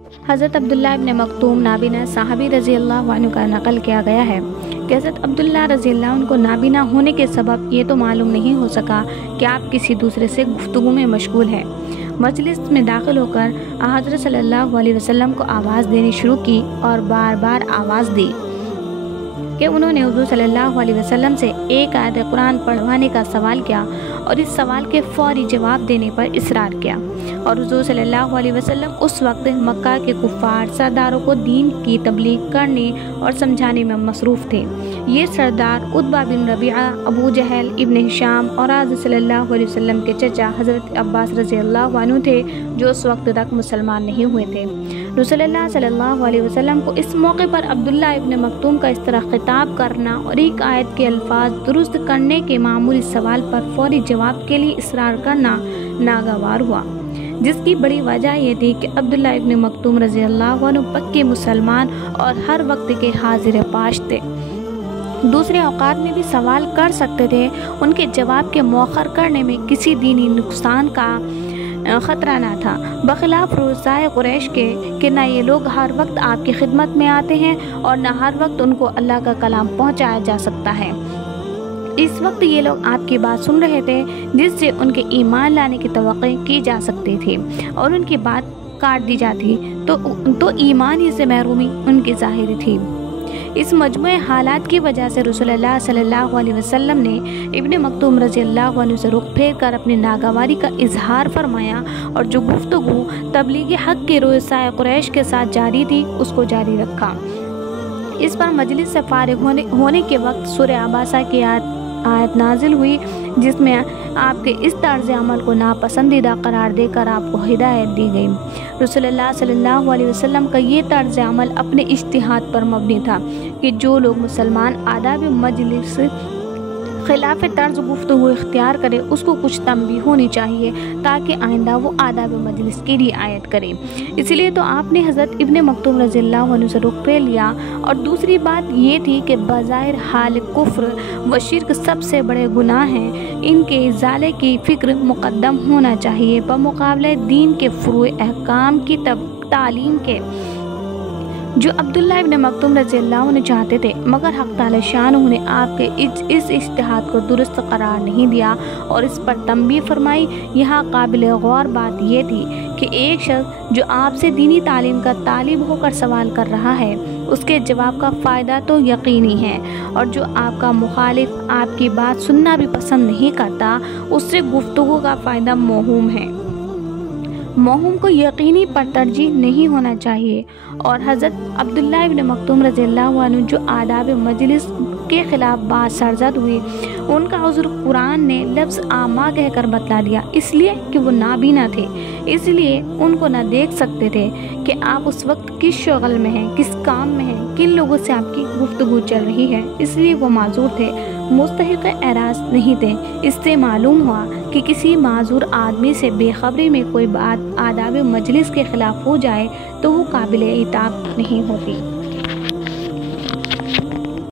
حضرت عبداللہ ابن مکتوم نابینا صحابی رضی اللہ عنہ کا نقل کیا گیا ہے کہ حضرت عبداللہ رضی اللہ عنہ کو نابینا ہونے کے سبب یہ تو معلوم نہیں ہو سکا کہ آپ کسی دوسرے سے گفتگو میں مشغول ہیں۔ مجلس میں داخل ہو کر حضرت صلی اللہ علیہ وسلم کو آواز دینی شروع کی اور بار بار آواز دی کہ انہوں نے حضور صلی اللہ علیہ وسلم سے ایک آیت قرآن پڑھوانے کا سوال کیا اور اس سوال کے فوری جواب دینے پر اصرار کیا، اور حضور صلی اللہ علیہ وسلم اس وقت مکہ کے کفار سرداروں کو دین کی تبلیغ کرنے اور سمجھانے میں مصروف تھے۔ یہ سردار عتبہ بن ربیعہ، ابو جہل، ابن ہشام اور حضرت صلی اللہ علیہ وسلم کے چچا حضرت عباس رضی اللہ عنہ تھے، جو اس وقت تک مسلمان نہیں ہوئے تھے۔ رسول اللہ صلی اللہ علیہ وسلم کو اس موقع پر عبداللہ ابن مکتوم کا اس طرح خطاب کرنا اور ایک آیت کے الفاظ درست کرنے کے معمولی سوال پر فوری جواب کے لیے اصرار کرنا ناگوار ہوا، جس کی بڑی وجہ یہ تھی کہ عبداللہ ابن مکتوم رضی اللہ عنہ پکے مسلمان اور ہر وقت کے حاضر پاش تھے، دوسرے اوقات میں بھی سوال کر سکتے تھے، ان کے جواب کے مؤخر کرنے میں کسی دینی نقصان کا خطرہ نہ تھا، بخلاف رؤسائے قریش کے کہ نہ یہ لوگ ہر وقت آپ کی خدمت میں آتے ہیں اور نہ ہر وقت ان کو اللہ کا کلام پہنچایا جا سکتا ہے۔ اس وقت یہ لوگ آپ کی بات سن رہے تھے جس سے ان کے ایمان لانے کی توقع کی جا سکتی تھی، اور ان کی بات کاٹ دی جاتی تو ایمان ہی سے محرومی ان کی ظاہری تھی۔ اس مجموعہ حالات کی وجہ سے رسول اللہ صلی اللہ علیہ وسلم نے ابن مکتوم رضی اللہ عنہ سے رخ پھیر کر اپنی ناگواری کا اظہار فرمایا، اور جو گفتگو تبلیغ حق کے رؤسائے قریش کے ساتھ جاری تھی اس کو جاری رکھا۔ اس پر مجلس سے فارغ ہونے کے وقت سورہ عباسہ کی آیت نازل ہوئی، جس میں آپ کے اس طرز عمل کو ناپسندیدہ قرار دے کر آپ کو ہدایت دی گئی۔ رسول اللہ صلی اللہ علیہ وسلم کا یہ طرز عمل اپنے اجتہاد پر مبنی تھا کہ جو لوگ مسلمان آداب مجلس خلاف طرز گفتگو اختیار کرے اس کو کچھ تنبیہ ہونی چاہیے تاکہ آئندہ وہ آداب مجلس کی رعایت کرے۔ اس لیے تو آپ نے حضرت ابن مکتوم رضی اللہ عنہ سے رخ پھیر لیا، اور دوسری بات یہ تھی کہ بظاہر حال کفر و شرک سب سے بڑے گناہ ہیں، ان کے ازالے کی فکر مقدم ہونا چاہیے بمقابلہ دین کے فروع احکام کی تعلیم کے، جو عبداللہ ابن مکتوم رضی اللہ عنہ چاہتے تھے، مگر حق تعالی شانہ نے آپ کے اس اجتہاد کو درست قرار نہیں دیا اور اس پر تنبیہ فرمائی۔ یہاں قابل غور بات یہ تھی کہ ایک شخص جو آپ سے دینی تعلیم کا طالب ہو کر سوال کر رہا ہے، اس کے جواب کا فائدہ تو یقینی ہے، اور جو آپ کا مخالف آپ کی بات سننا بھی پسند نہیں کرتا، اس سے گفتگو کا فائدہ موہوم ہے، موہوم کو یقینی پر ترجیح نہیں ہونا چاہیے۔ اور حضرت عبداللہ ابن مکتوم رضی اللہ عنہ جو آداب مجلس کے خلاف بات سرزد ہوئی، ان کا عذر قرآن نے لفظ عامہ کہہ کر بتلا دیا، اس لیے کہ وہ نابینا تھے، اس لیے ان کو نہ دیکھ سکتے تھے کہ آپ اس وقت کس شغل میں ہیں، کس کام میں ہیں، کن لوگوں سے آپ کی گفتگو چل رہی ہے، اس لیے وہ معذور تھے، مستحق اعراض نہیں تھے۔ اس سے معلوم ہوا کہ کسی معذور آدمی سے بے خبری میں کوئی بات آداب مجلس کے خلاف ہو جائے تو وہ قابل عتاب نہیں ہوتی۔